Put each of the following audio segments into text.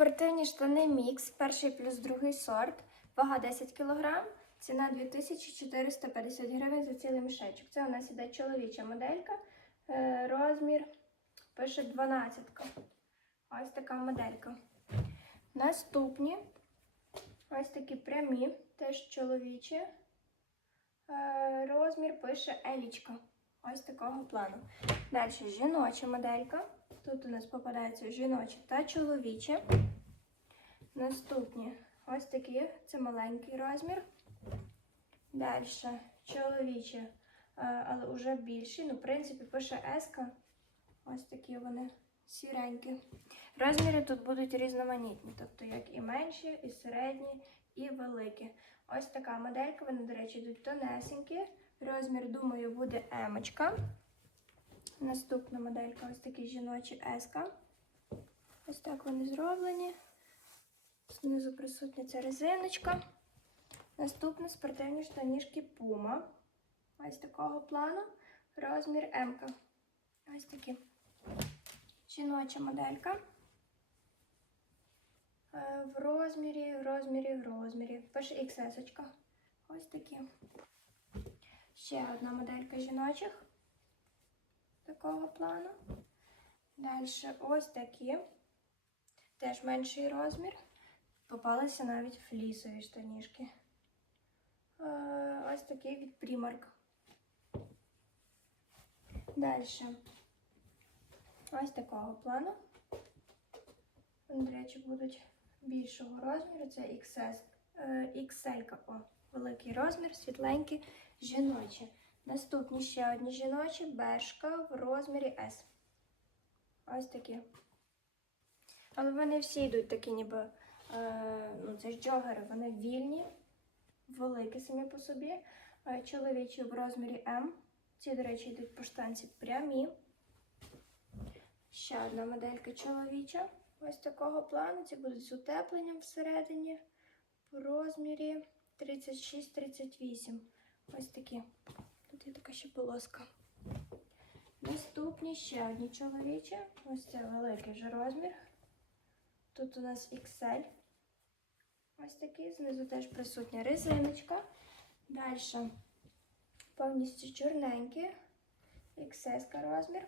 Спортивні штани мікс, перший плюс другий сорт, вага 10 кг, ціна 2450 гривень за цілий мішечок. Це у нас іде чоловіча моделька, е, розмір пише 12. Ось така моделька. Наступні ось такі прямі, теж чоловічі. Е, Розмір пише елічка. Ось такого плану. Далі жіноча моделька. Тут у нас попадається жіноче та чоловіче. Наступні ось такі, це маленький розмір. Далі чоловіче, е, але вже більші. Ну, в принципі, пише еска. Ось такі вони сіренькі. Розміри тут будуть різноманітні, тобто як і менші, і середні, і великі. Ось така моделька, вони, до речі, йдуть тонесенькі. Розмір, думаю, буде емочка. Наступна моделька ось такі жіночі еска. Ось так вони зроблені. Знизу присутня ця резиночка. Наступна спортивні штанішки Puma. Ось такого плану. Розмір М. Ось такі. Жіноча моделька. Е, В розмірі, в розмірі, в розмірі. Пише XS. Ось такі. Ще одна моделька жіночих. Такого плану. Далі ось такі. Теж менший розмір. Попалися навіть флісові штанішки. Е, Ось такі від Primark. Далі. Ось такого плану. До речі, будуть більшого розміру. Це XS, е, XL, великий розмір, світленькі, жіночі. Наступні ще одні жіночі, бешка в розмірі S. Ось такі. Але вони всі йдуть такі, ніби ну, це ж джогери, вони вільні, великі самі по собі. Е, чоловічі в розмірі М. Ці, до речі, йдуть по штанці прямі. Ще одна моделька чоловіча. Ось такого плану. Ці будуть з утепленням всередині. В розмірі 36-38. Ось такі. Тут є така ще полоска. Наступні ще одні чоловічі. Ось це великий вже розмір. Тут у нас XL. Ось такий. Знизу теж присутня резиночка. Далі повністю чорненькі. XS розмір.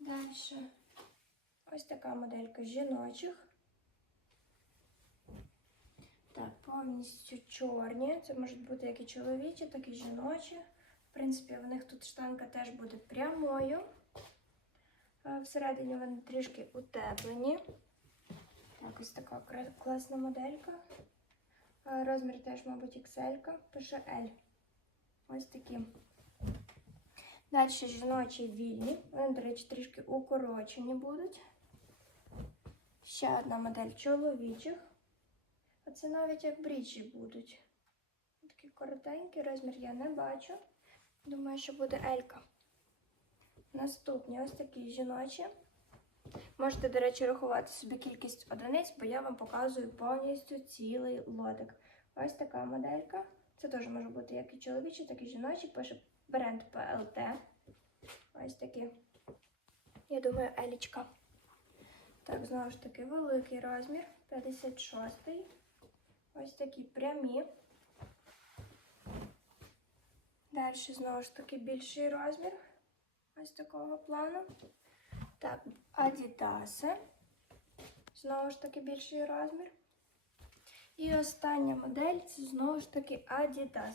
Далі ось така моделька жіночих. Так, повністю чорні. Це можуть бути як і чоловічі, так і жіночі. В принципі, в них тут штанка теж буде прямою. Всередині вони трішки утеплені. Так, ось така класна моделька. Розмір теж, мабуть, XL, пише L. Ось такі. Далі жіночі вільні. Вони, до речі, трішки укорочені будуть. Ще одна модель чоловічих. А це навіть як бріджі будуть. Такі коротенькі, розмір я не бачу. Думаю, що буде Елька. Наступні ось такі жіночі. Можете, до речі, рахувати собі кількість одиниць, бо я вам показую повністю цілий лотик. Ось така моделька. Це теж може бути як і чоловічі, так і жіночі. Пише бренд PLT. Ось такі. Я думаю, Елічка. Так, знову ж таки, великий розмір. 56-й. Ось такі прямі. Далі, знову ж таки, більший розмір. Ось такого плану. Так, Адідаси. Знову ж таки, більший розмір. І остання модель це знову ж таки Adidas.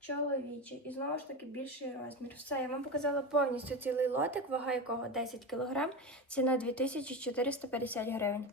Чоловічий. І знову ж таки більший розмір. Все, я вам показала повністю цілий лотик, вага якого 10 кг, ціна 2450 гривень.